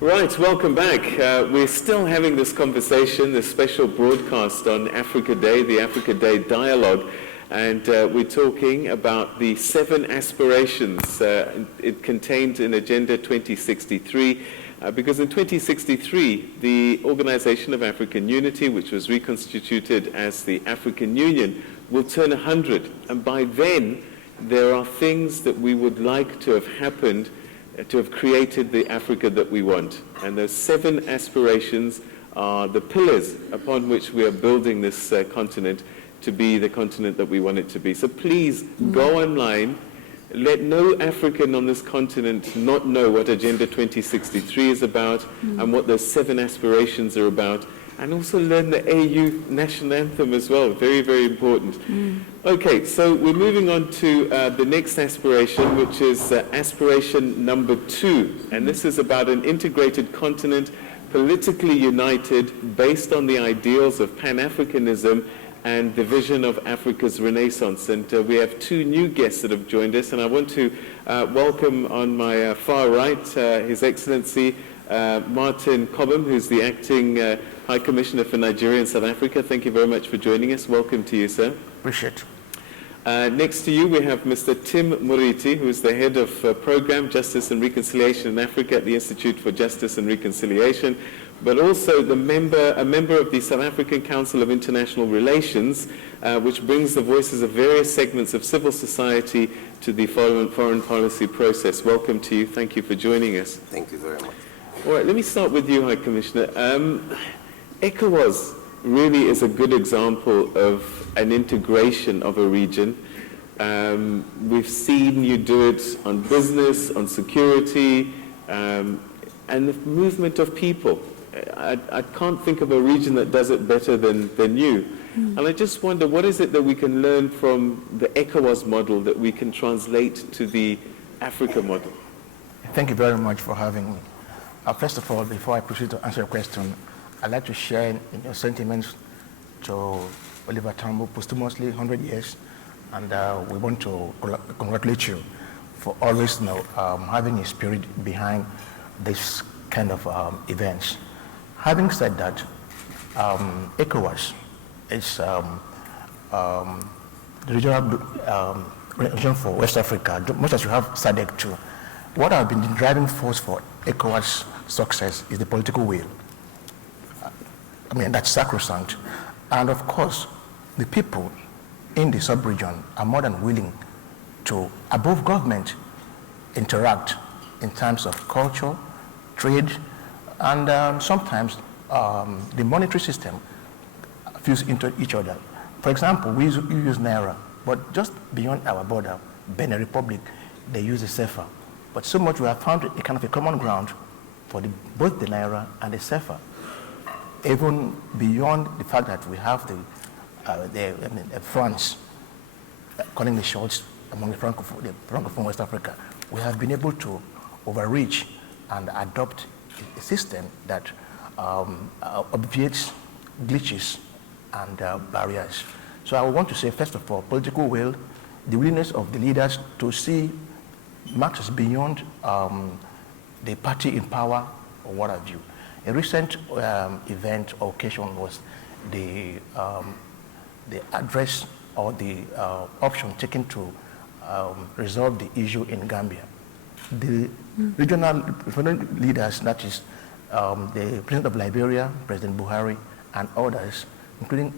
Right, welcome back. We're still having this conversation, this special broadcast on Africa Day, the Africa Day Dialogue, and we're talking about the 7 aspirations it contained in Agenda 2063, because in 2063, the Organization of African Unity, which was reconstituted as the African Union, will turn 100, and by then, there are things that we would like to have happened to have created the Africa that we want. And those 7 aspirations are the pillars upon which we are building this continent to be the continent that we want it to be. So please go online. Let no African on this continent not know what Agenda 2063 is about and what those 7 aspirations are about. And also learn the AU national anthem as well. Very, very important. Okay, so we're moving on to the next aspiration, which is aspiration number 2. And this is about an integrated continent, politically united, based on the ideals of Pan-Africanism and the vision of Africa's Renaissance. And we have 2 new guests that have joined us. And I want to welcome on my far right, His Excellency Martin Cobham, who's the acting High Commissioner for Nigeria and South Africa. Thank you very much for joining us. Welcome to you, sir. Appreciate it. Next to you, we have Mr. Tim Muriti, who is the head of Program Justice and Reconciliation in Africa at the Institute for Justice and Reconciliation, but also a member of the South African Council of International Relations, which brings the voices of various segments of civil society to the foreign policy process. Welcome to you. Thank you for joining us. Thank you very much. All right, let me start with you, High Commissioner. ECOWAS really is a good example of an integration of a region. We've seen you do it on business, on security, and the movement of people. I can't think of a region that does it better than you. And I just wonder, what is it that we can learn from the ECOWAS model that we can translate to the Africa model? Thank you very much for having me. First of all, before I proceed to answer your question, I'd like to share in your sentiments to Oliver Tambo posthumously 100 years, and we want to congratulate you for always having a spirit behind this kind of events. Having said that, ECOWAS is the region for West Africa, much as you have SADC too. What has been the driving force for ECOWAS' success is the political will. That's sacrosanct. And of course, the people in the sub-region are more than willing to, above government, interact in terms of culture, trade, and sometimes the monetary system fuse into each other. For example, we use Naira, but just beyond our border, Benin Republic, they use the CFA. But so much we have found a kind of a common ground for both the Naira and the CFA. Even beyond the fact that we have France calling the shots among the Francophone West Africa, we have been able to overreach and adopt a system that obviates glitches and barriers. So I want to say, first of all, political will, the willingness of the leaders to see matters beyond the party in power or what have you. A recent event or occasion was the address or the option taken to resolve the issue in Gambia. The regional leaders, that is the President of Liberia, President Buhari, and others, including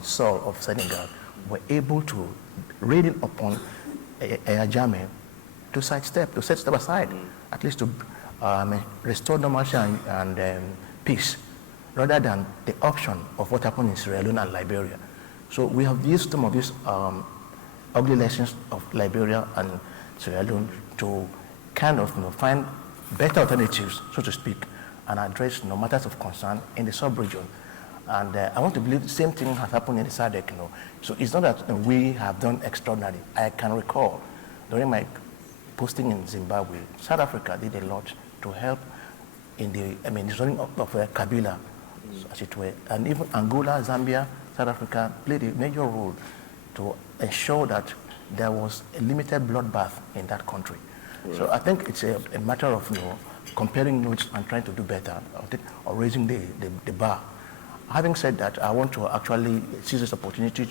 Saul of Senegal, were able to raid in upon Jammeh to set step aside, at least to restore normalcy and peace, rather than the option of what happened in Sierra Leone and Liberia. So we have used some of these ugly lessons of Liberia and Sierra Leone to kind of find better alternatives, so to speak, and address matters of concern in the sub-region. And I want to believe the same thing has happened in the SADC. So it's not that we have done extraordinary. I can recall during my posting in Zimbabwe, South Africa did a lot to help in the zoning of Kabila, as it were. And even Angola, Zambia, South Africa played a major role to ensure that there was a limited bloodbath in that country. Right. So I think it's a matter of comparing notes and trying to do better, or raising the bar. Having said that, I want to actually seize this opportunity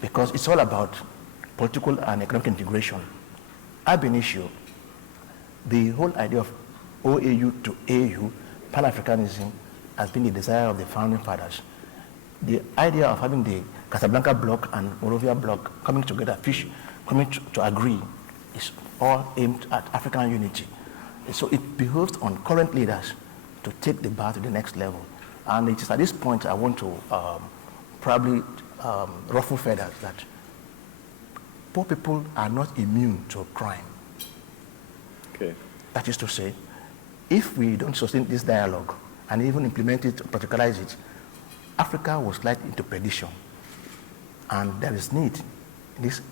because it's all about political and economic integration. Ab initio, the whole idea of OAU to AU, Pan-Africanism, has been the desire of the founding fathers. The idea of having the Casablanca bloc and Monrovia bloc coming together, coming to agree, is all aimed at African unity. So it behooves on current leaders to take the bar to the next level. And it is at this point I want to probably ruffle feathers that poor people are not immune to crime. Okay. That is to say, if we don't sustain this dialogue and even implement it, practicalize it, Africa will slide into perdition. And there is need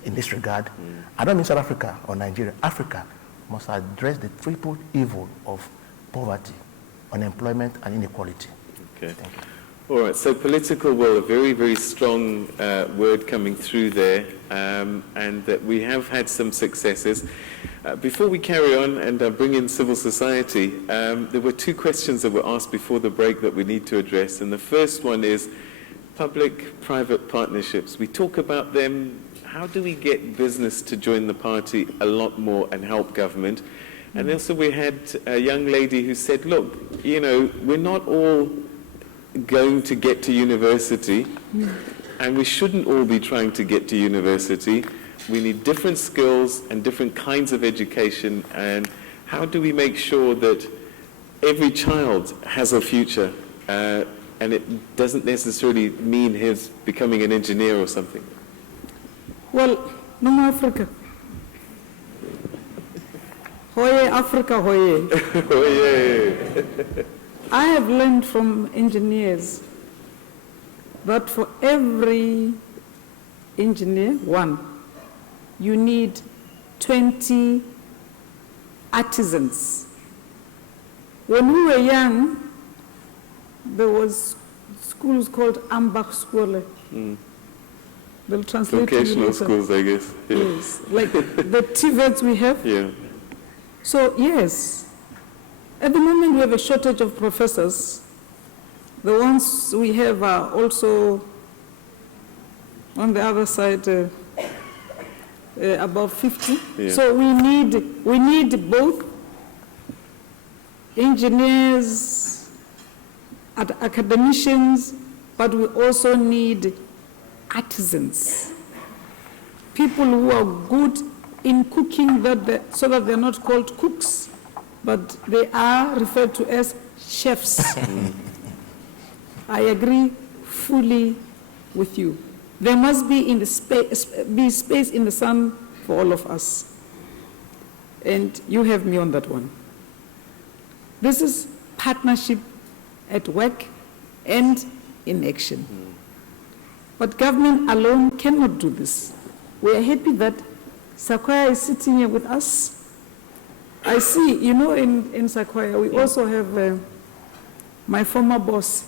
in this regard. I don't mean South Africa or Nigeria. Africa must address the triple evil of poverty, unemployment, and inequality. Okay. All right, so political will, a very, very strong word coming through there, and that we have had some successes. Before we carry on and bring in civil society, there were two questions that were asked before the break that we need to address, and the first one is public-private partnerships. We talk about them. How do we get business to join the party a lot more and help government? And also we had a young lady who said, look, you know, we're not all going to get to university, and we shouldn't all be trying to get to university. We need different skills and different kinds of education, and how do we make sure that every child has a future, and it doesn't necessarily mean his becoming an engineer or something? Well, no Africa. Hoye Africa, hoye. Hoye. I have learned from engineers that for every engineer, one, you need 20 artisans. When we were young, there was schools called Ambach Schools. They'll translate vocational schools, I guess. Yeah. Yes, like the TVETs we have. Yeah. So yes, at the moment we have a shortage of professors. The ones we have are also on the other side about 50. Yeah. So we need both engineers, academicians, but we also need artisans, people who are good in cooking, so that they're not called cooks, but they are referred to as chefs. I agree fully with you. There must be space in the sun for all of us. And you have me on that one. This is partnership at work and in action. But government alone cannot do this. We are happy that Sequoia is sitting here with us. I see, you know, in Sequoia, we also have my former boss,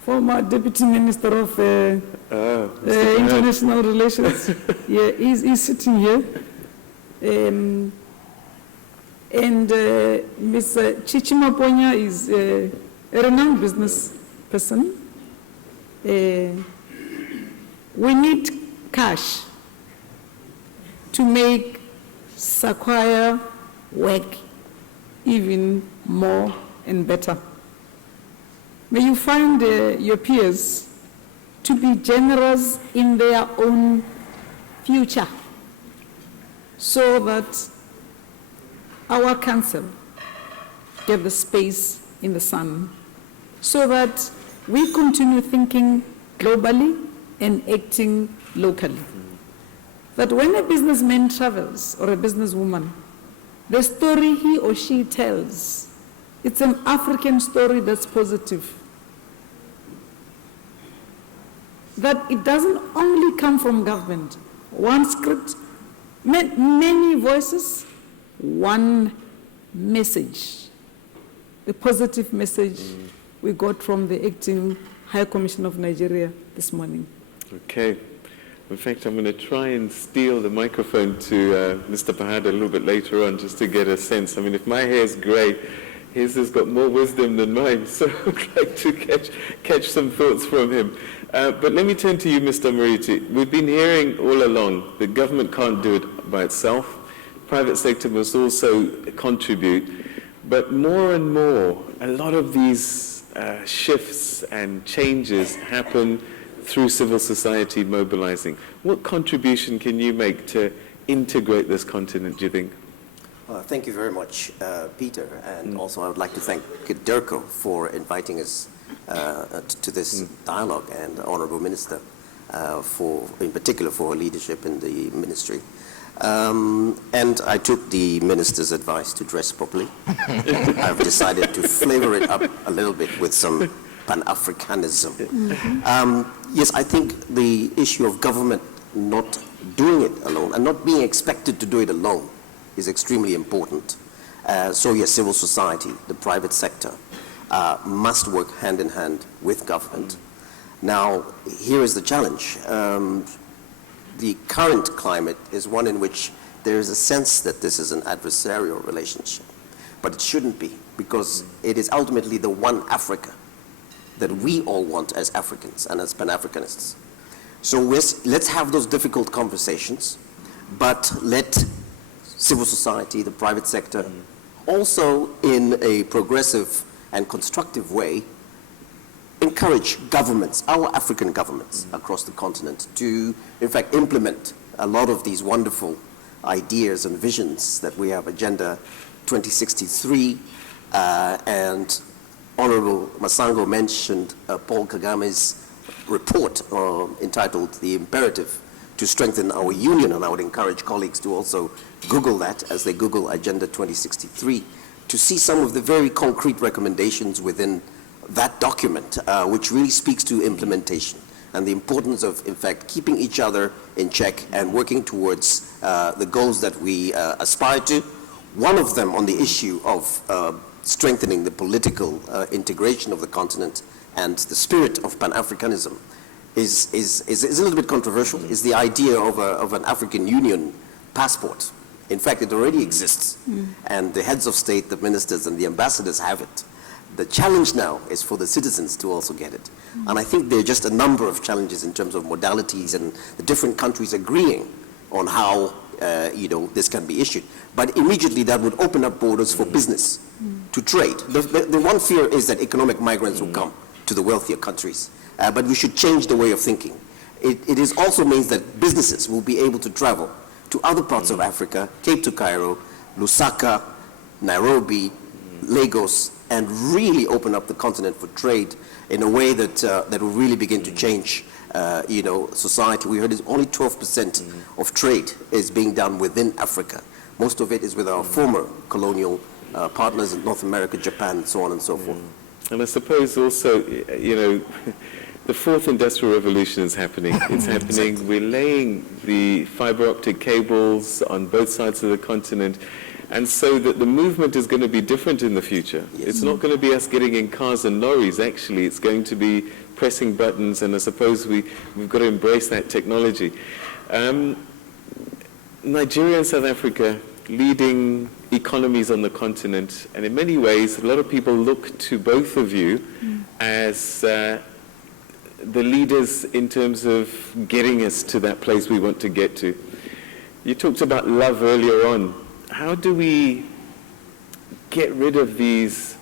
former Deputy Minister of International Relations. Yeah, he's sitting here. And Ms. Chichima Ponya is a renowned business person. We need cash to make Sequoia work even more and better. May you find your peers to be generous in their own future, so that our council get the space in the sun, so that we continue thinking globally and acting locally. That when a businessman travels, or a businesswoman, the story he or she tells, it's an African story that's positive. That it doesn't only come from government. One script, many voices, one message. The positive message we got from the acting High Commission of Nigeria this morning. Okay. In fact, I'm going to try and steal the microphone to Mr. Pahada a little bit later on, just to get a sense. I mean, if my hair is grey, His has got more wisdom than mine, so I'd like to catch some thoughts from him. But let me turn to you, Mr. Mariti. We've been hearing all along the government can't do it by itself. Private sector must also contribute. But more and more, a lot of these shifts and changes happen through civil society mobilizing. What contribution can you make to integrate this continent, do you think? Thank you very much, Peter. And also I would like to thank Dirko for inviting us to this dialogue, and the Honorable Minister in particular for her leadership in the ministry. And I took the Minister's advice to dress properly. I've decided to flavor it up a little bit with some Pan-Africanism. Yes, I think the issue of government not doing it alone and not being expected to do it alone is extremely important. So yes, civil society, the private sector, must work hand in hand with government. Now, here is the challenge. The current climate is one in which there is a sense that this is an adversarial relationship, but it shouldn't be, because it is ultimately the one Africa that we all want as Africans and as Pan-Africanists. So let's have those difficult conversations, but let civil society, the private sector, also in a progressive and constructive way, encourage governments, our African governments across the continent to, in fact, implement a lot of these wonderful ideas and visions that we have, Agenda 2063, and Honorable Masango mentioned Paul Kagame's report entitled The Imperative to Strengthen Our Union, and I would encourage colleagues to also Google that as they Google Agenda 2063 to see some of the very concrete recommendations within that document, which really speaks to implementation and the importance of, in fact, keeping each other in check and working towards the goals that we aspire to. One of them on the issue of strengthening the political integration of the continent and the spirit of Pan-Africanism is a little bit controversial, is the idea of an African Union passport. In fact, it already exists, and the heads of state, the ministers, and the ambassadors have it. The challenge now is for the citizens to also get it. And I think there are just a number of challenges in terms of modalities and the different countries agreeing on how this can be issued. But immediately that would open up borders for business to trade. The one fear is that economic migrants will come to the wealthier countries. But we should change the way of thinking. It is also means that businesses will be able to travel to other parts of Africa, Cape to Cairo, Lusaka, Nairobi, Lagos, and really open up the continent for trade in a way that that will really begin to change, society. We heard it's only 12% of trade is being done within Africa. Most of it is with our former colonial partners in North America, Japan, so on and so forth. And I suppose also, the fourth industrial revolution is happening. It's happening. We're laying the fiber optic cables on both sides of the continent. And so that the movement is going to be different in the future. Yes. It's not going to be us getting in cars and lorries, actually. It's going to be pressing buttons, and I suppose we've got to embrace that technology. Nigeria and South Africa, leading economies on the continent, and in many ways, a lot of people look to both of you as the leaders in terms of getting us to that place we want to get to. You talked about love earlier on. How do we get rid of these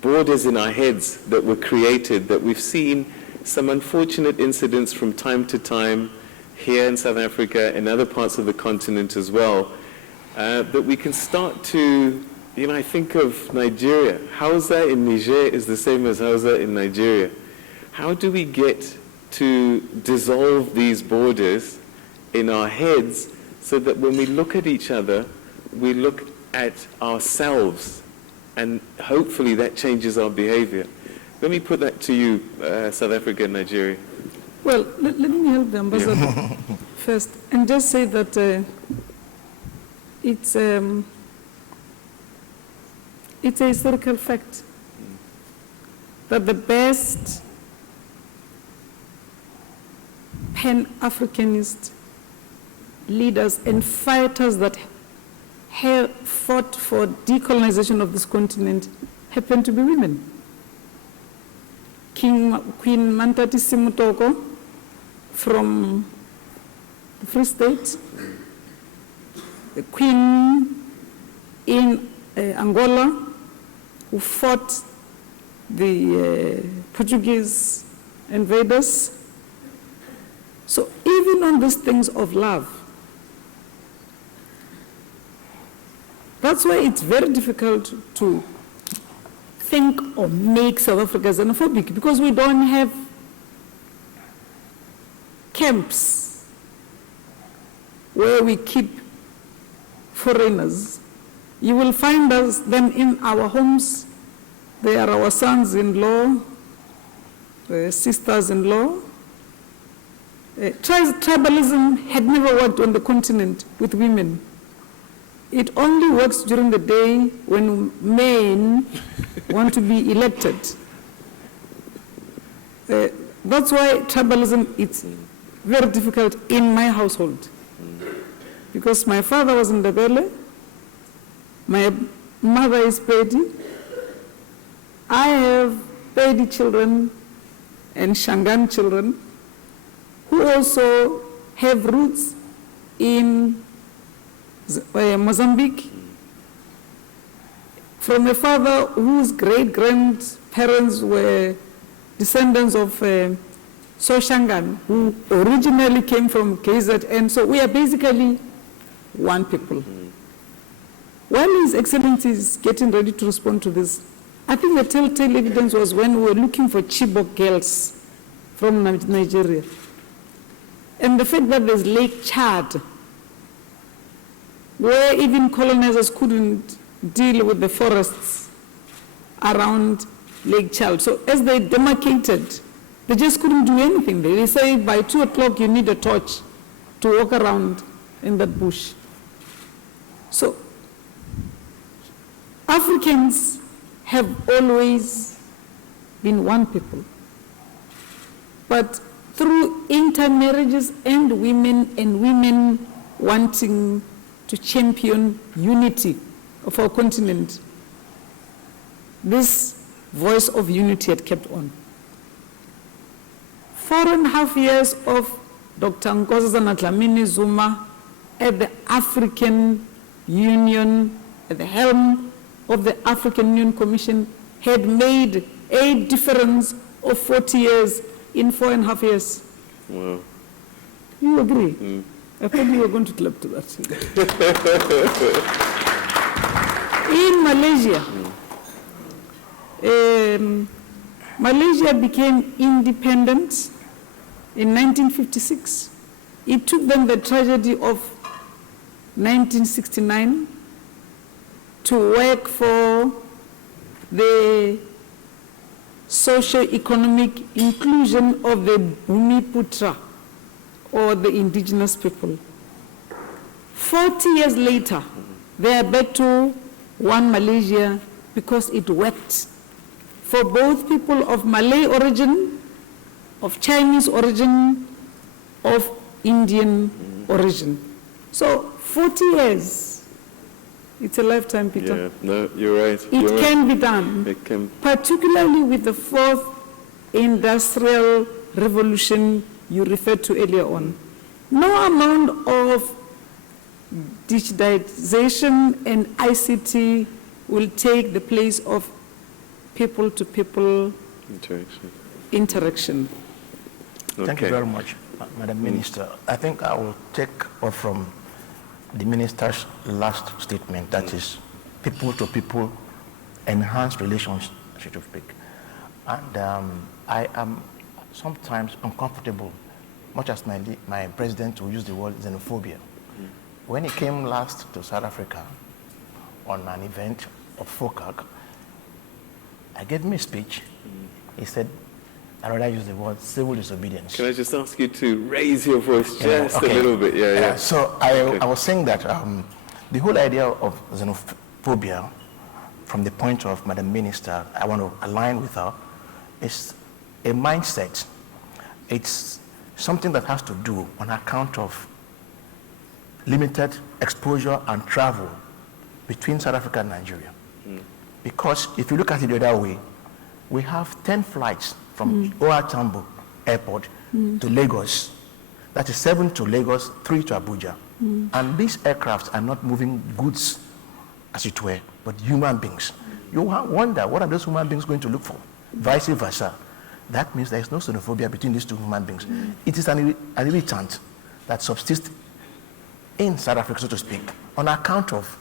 borders in our heads that were created, that we've seen some unfortunate incidents from time to time here in South Africa and other parts of the continent as well, that we can start to, I think of Nigeria. Hausa in Niger is the same as Hausa in Nigeria. How do we get to dissolve these borders in our heads so that when we look at each other, we look at ourselves, and hopefully that changes our behavior? Let me put that to you, South Africa and Nigeria. Well, let me help the ambassador first and just say that it's a historical fact that the best Pan-Africanist leaders and fighters that have fought for decolonization of this continent happen to be women. Queen Mantati Simutoko from the Free State, the Queen in Angola, who fought the Portuguese invaders. So even on these things of love, that's why it's very difficult to think or make South Africa xenophobic, because we don't have camps where we keep foreigners. You will find them in our homes. They are our sons-in-law, sisters-in-law. Tribalism had never worked on the continent with women. It only works during the day when men want to be elected. That's why tribalism is very difficult in my household. Because my father was in Ndebele, my mother is Pedi. I have Pedi children and Shangan children who also have roots in Mozambique, from a father whose great-grandparents were descendants of Soshangan, who originally came from KZN. So we are basically one people. While His Excellency is getting ready to respond to this, I think the telltale evidence was when we were looking for Chibok girls from Nigeria. And the fact that there's Lake Chad, where even colonizers couldn't deal with the forests around Lake Chad. So as they demarcated, they just couldn't do anything. They say by 2 o'clock you need a torch to walk around in that bush. So Africans have always been one people. But through intermarriages and women wanting to champion unity of our continent, this voice of unity had kept on. 4.5 years of Dr. Nkosazana Dlamini Zuma at the African Union, at the helm of the African Union Commission, had made a difference of 40 years in 4.5 years. Wow. You agree? I thought you were going to clap to that. In Malaysia, Malaysia became independent in 1956. It took them the tragedy of 1969 to work for the socio-economic inclusion of the Bumiputra, or the indigenous people. 40 years later, they are back to one Malaysia because it worked for both people of Malay origin, of Chinese origin, of Indian origin. So 40 years, it's a lifetime, Peter. Yeah, no, you're right. It can be done, It can. particularly with the 4th industrial revolution you referred to earlier on. No amount of digitization and ICT will take the place of people-to-people interaction. Okay. Thank you very much, Madam Minister. I think I will take off from the Minister's last statement, that is people-to-people enhanced relations, so to speak. And I am sometimes uncomfortable, much as my president will use the word xenophobia. When he came last to South Africa on an event of FOCAC, I gave him a speech. He said, I'd rather use the word civil disobedience. Can I just ask you to raise your voice just a little bit? Yeah. So I was saying that the whole idea of xenophobia, from the point of Madam Minister, I want to align with her, is a mindset. It's something that has to do on account of limited exposure and travel between South Africa and Nigeria. Because if you look at it the other way, we have 10 flights from OR Tambo Airport to Lagos. That is 7 to Lagos, 3 to Abuja. And these aircrafts are not moving goods, as it were, but human beings. You wonder, what are those human beings going to look for? Vice versa. That means there is no xenophobia between these two human beings. It is an irritant that subsists in South Africa, so to speak, on account of,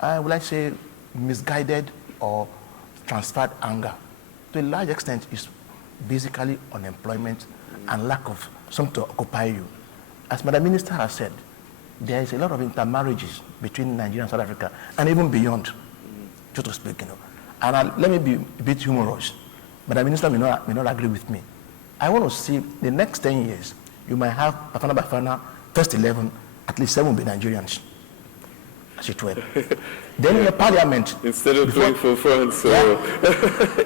will I say, misguided or transferred anger. To a large extent, is basically unemployment and lack of something to occupy you. As Madam Minister has said, there is a lot of intermarriages between Nigeria and South Africa, and even beyond, so to speak, you know. And let me be a bit humorous. Madam Minister may not agree with me. I want to see the next 10 years, you might have Bafana, first 11, at least 7 will be Nigerians, as it were. Then in the parliament, instead of playing for France or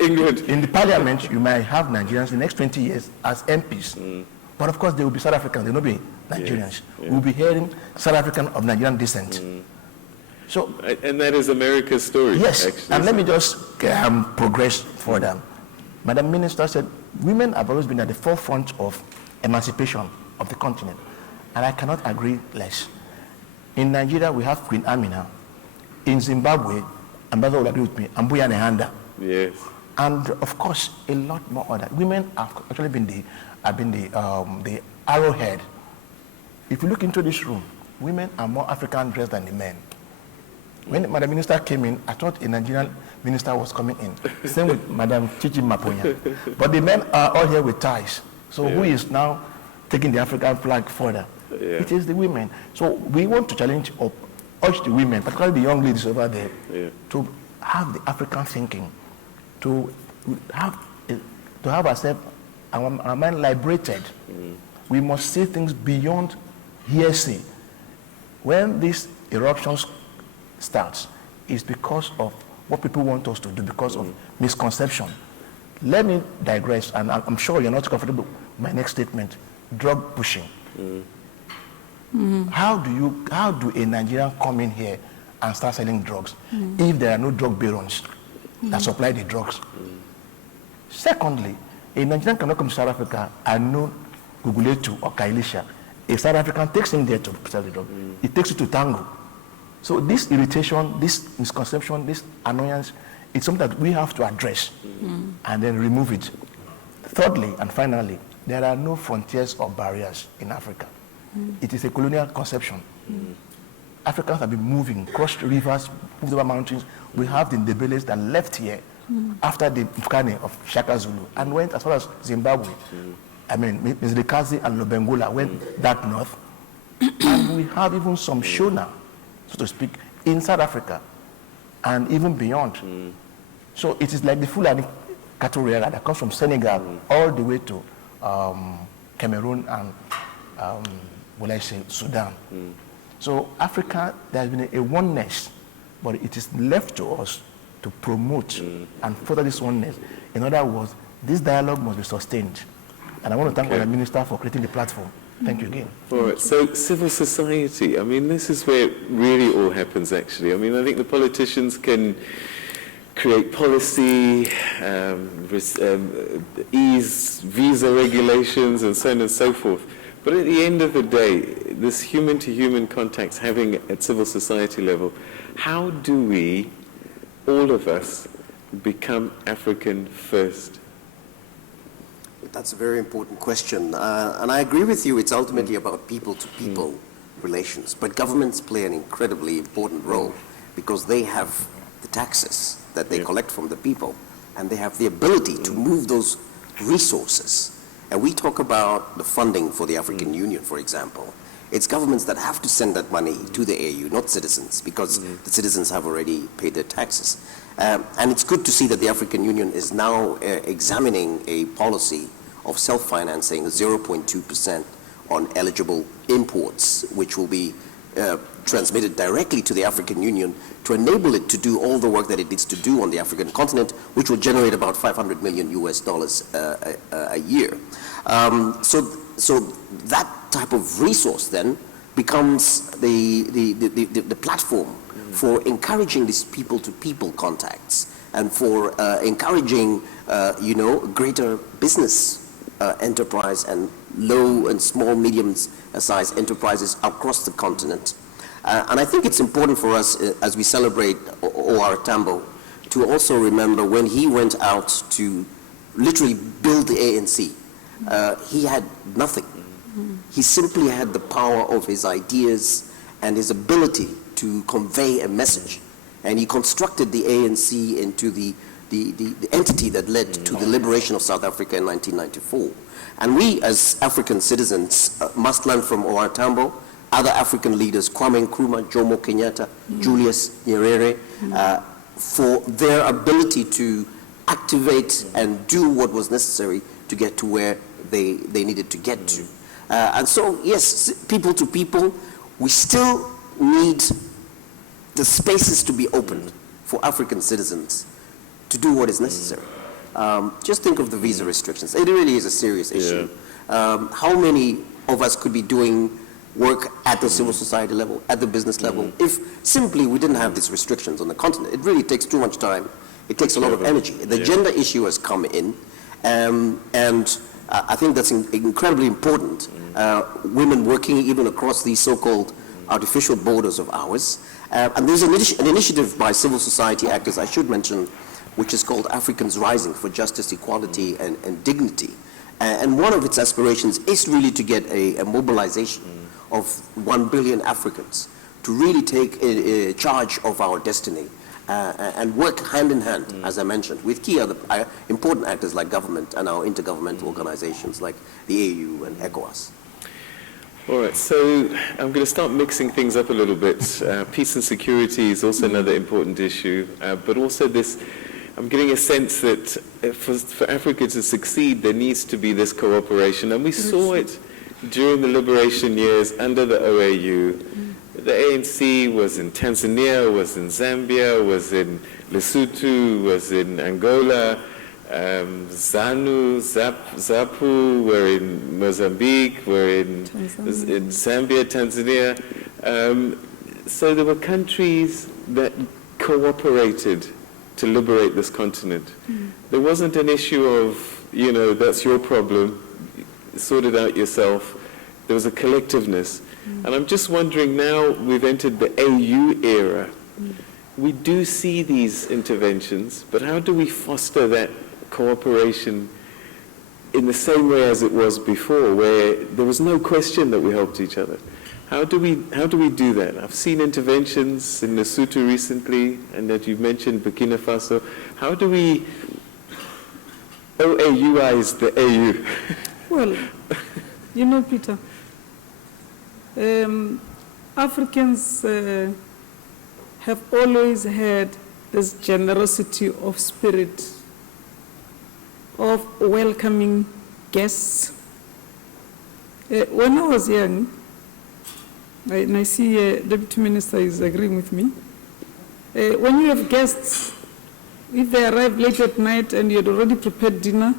England, in the parliament, you might have Nigerians in the next 20 years as MPs. But of course, they will be South Africans, they will not be Nigerians. Yes, yeah. We'll be hearing South African of Nigerian descent. So, and that is America's story. Yes, actually, and let me just progress further. Madam Minister said, women have always been at the forefront of emancipation of the continent, and I cannot agree less. In Nigeria, we have Queen Amina. In Zimbabwe, Ambassador will agree with me, Ambuya Nehanda. Yes. And of course, a lot more other. Women have actually been the arrowhead. If you look into this room, women are more African dressed than the men. When Madam Minister came in, I thought a Nigerian minister was coming in. Same with Madam Chichi Maponya. But the men are all here with ties. So who is now taking the African flag further? It is the women. So we want to challenge or urge the women, particularly the young ladies over there, to have the African thinking, to have ourselves, our mind liberated. We must see things beyond hearsay. When these eruptions starts, it's because of what people want us to do, because of misconception. Let me digress, and I'm sure you're not comfortable with my next statement. Drug pushing. How do a Nigerian come in here and start selling drugs if there are no drug barons that supply the drugs? Secondly, a Nigerian cannot come to South Africa and know Guguletu or Kailisha. A South African takes him there to sell the drug. It takes you to Tango. So this irritation, this misconception, this annoyance, it's something that we have to address and then remove it. Thirdly and finally, there are no frontiers or barriers in Africa. It is a colonial conception. Africans have been moving, crossed rivers, moved over mountains. We have the Ndebeles that left here after the Mfukane of Shaka Zulu and went as far as Zimbabwe. I mean, Mzilikazi and Lobengula went that north. And we have even some Shona, so to speak, in South Africa and even beyond. So it is like the Fulani cattle rearer that comes from Senegal all the way to Cameroon and will I say, Sudan. So Africa, there has been a oneness, but it is left to us to promote and further this oneness. In other words, this dialogue must be sustained. And I want to thank the Minister for creating the platform. Thank you again. All right, so civil society, I mean, this is where it really all happens, actually. I mean, I think the politicians can create policy, ease visa regulations, and so on and so forth. But at the end of the day, this human-to-human contacts having at civil society level, how do we, all of us, become African first? That's a very important question. And I agree with you, it's ultimately about people-to-people relations. But governments play an incredibly important role because they have the taxes that they collect from the people, and they have the ability to move those resources. And we talk about the funding for the African Union, for example. It's governments that have to send that money to the AU, not citizens, because the citizens have already paid their taxes. And it's good to see that the African Union is now examining a policy of self-financing 0.2% on eligible imports, which will be transmitted directly to the African Union to enable it to do all the work that it needs to do on the African continent, which will generate about $500 million a year. So that type of resource then becomes the platform for encouraging these people-to-people contacts and for encouraging, greater business enterprise and low and small, medium-sized enterprises across the continent. And I think it's important for us as we celebrate O.R. Tambo to also remember when he went out to literally build the ANC, he had nothing. He simply had the power of his ideas and his ability to convey a message. And he constructed the ANC into the entity that led to the liberation of South Africa in 1994. And we, as African citizens, must learn from O.R. Tambo, other African leaders, Kwame Nkrumah, Jomo Kenyatta, Julius Nyerere, for their ability to activate and do what was necessary to get to where they needed to get to. And so, yes, people to people, we still need the spaces to be opened for African citizens to do what is necessary. Just think of the visa restrictions. It really is a serious issue. How many of us could be doing work at the civil society level, at the business level, if simply we didn't have these restrictions on the continent? It really takes too much time. It takes a lot of energy. The gender issue has come in, and I think that's incredibly important. Women working even across these so-called artificial borders of ours. And there's an initiative by civil society actors, I should mention, which is called Africans Rising for Justice, Equality, and Dignity. And one of its aspirations is really to get a mobilization of 1 billion Africans to really take charge of our destiny and work hand in hand, as I mentioned, with key other important actors like government and our intergovernmental organizations like the AU and ECOWAS. All right, so I'm going to start mixing things up a little bit. Peace and security is also another important issue, but also this, I'm getting a sense that for Africa to succeed, there needs to be this cooperation, and we saw it during the liberation years under the OAU. The ANC was in Tanzania, was in Zambia, was in Lesotho, was in Angola, ZAPU, we're in Mozambique, we're in Zambia, Tanzania. So there were countries that cooperated to liberate this continent. There wasn't an issue of, that's your problem, sort it out yourself. There was a collectiveness. And I'm just wondering, now we've entered the AU era, we do see these interventions, but how do we foster that cooperation in the same way as it was before, where there was no question that we helped each other? How do we do that? I've seen interventions in Lesotho recently, and that you've mentioned Burkina Faso. How do we OAUize the AU? Well, Peter, Africans have always had this generosity of spirit of welcoming guests. When I was young, and I see Deputy Minister is agreeing with me, when you have guests, if they arrive late at night and you had already prepared dinner,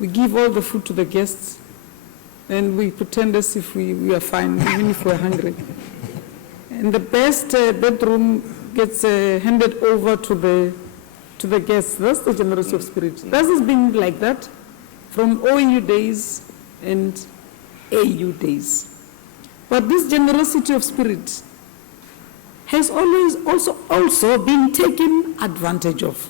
we give all the food to the guests and we pretend as if we are fine, even if we're hungry. And the best bedroom gets handed over to the guests. That's the generosity of spirit. That has been like that from OAU days and AU days. But this generosity of spirit has always also been taken advantage of.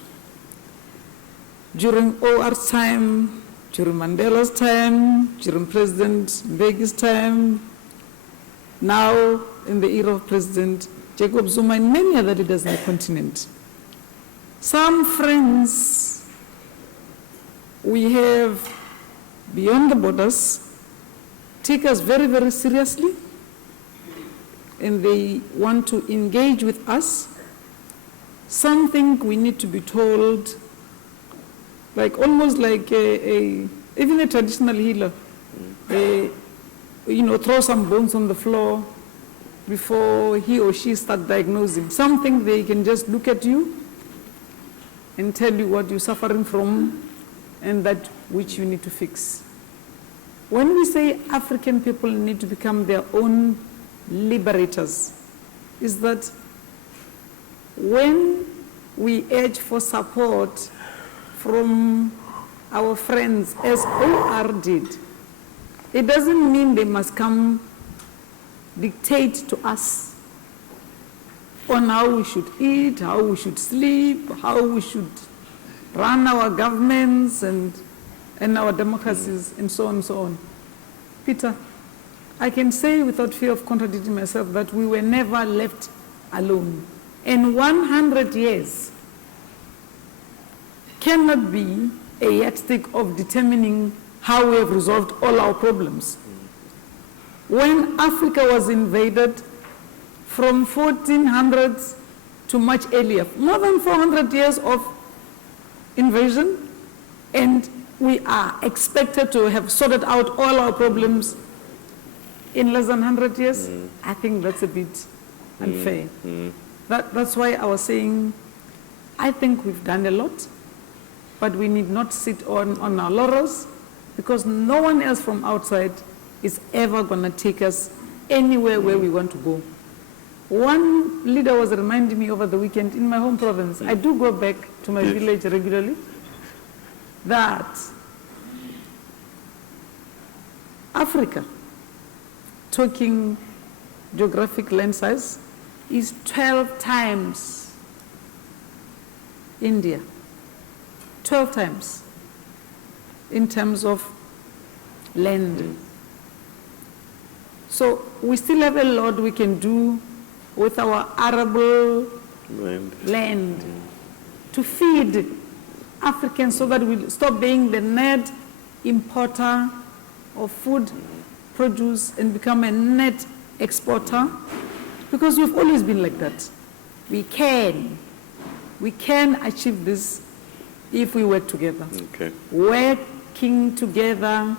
During OR's time, during Mandela's time, during President Mbeki's time, now in the era of President Jacob Zuma and many other leaders in the continent. Some friends we have beyond the borders take us very, very seriously, and they want to engage with us. Some think we need to be told, like almost like even a traditional healer, throw some bones on the floor before he or she start diagnosing. Some think they can just look at you and tell you what you're suffering from and that which you need to fix. When we say African people need to become their own liberators, is that when we urge for support from our friends, as OR did, it doesn't mean they must come dictate to us on how we should eat, how we should sleep, how we should run our governments and our democracies, and so on and so on. Peter, I can say without fear of contradicting myself that we were never left alone. And 100 years cannot be a yardstick of determining how we have resolved all our problems. When Africa was invaded from 1400s to much earlier, more than 400 years of invasion, and we are expected to have sorted out all our problems in less than 100 years, I think that's a bit unfair. That's why I was saying, I think we've done a lot, but we need not sit on our laurels, because no one else from outside is ever going to take us anywhere where we want to go. One leader was reminding me over the weekend in my home province, I do go back to my village regularly, that Africa, talking geographic land size, is 12 times India, 12 times in terms of land. So we still have a lot we can do with our arable land to feed Africans so that we stop being the net importer of food produce and become a net exporter, because we've always been like that. We can achieve this if we work together. Okay. Working together,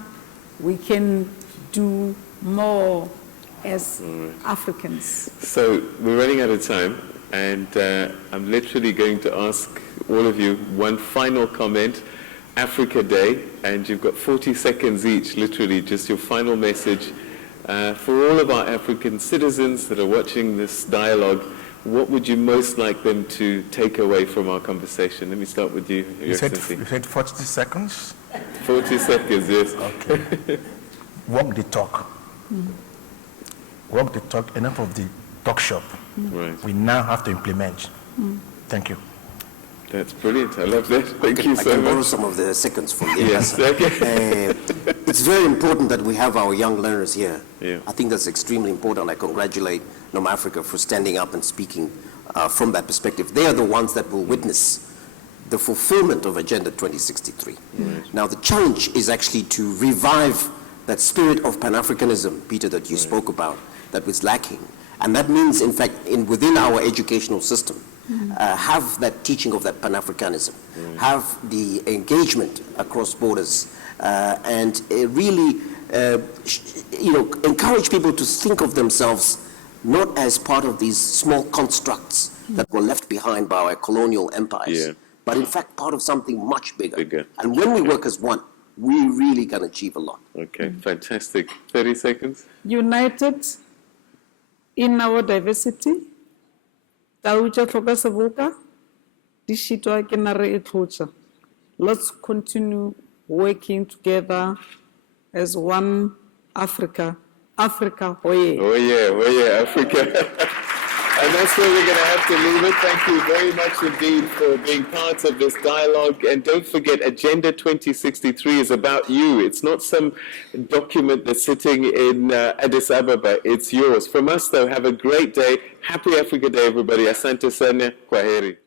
we can do more as Africans. So we're running out of time, and I'm literally going to ask all of you one final comment. Africa Day, and you've got 40 seconds each, literally just your final message. For all of our African citizens that are watching this dialogue, what would you most like them to take away from our conversation? Let me start with you, Your Excellency. You said 40 seconds? 40 seconds, yes. Okay. Walk the talk. Walk the talk, enough of the talk shop. Right. We now have to implement. Thank you. That's brilliant. I love that. Thank you so much. I can borrow some of the seconds from the Yes, ambassador. okay. It's very important that we have our young learners here. Yeah. I think that's extremely important. I congratulate Noma Africa for standing up and speaking from that perspective. They are the ones that will witness the fulfillment of Agenda 2063. Right. Now, the challenge is actually to revive that spirit of Pan-Africanism, Peter, that you spoke about, that was lacking. And that means, in fact, within our educational system, have that teaching of that Pan-Africanism, have the engagement across borders, and really, encourage people to think of themselves not as part of these small constructs that were left behind by our colonial empires, but in fact part of something much bigger. And when we work as one, we really can achieve a lot. Okay, fantastic. 30 seconds. United in our diversity, let's continue working together as one Africa. Africa, oye. Oh yeah, Africa. And that's where we're going to have to leave it. Thank you very much indeed for being part of this dialogue. And don't forget, Agenda 2063 is about you. It's not some document that's sitting in Addis Ababa. It's yours. From us, though, have a great day. Happy Africa Day, everybody. Asante sana. Kwaheri.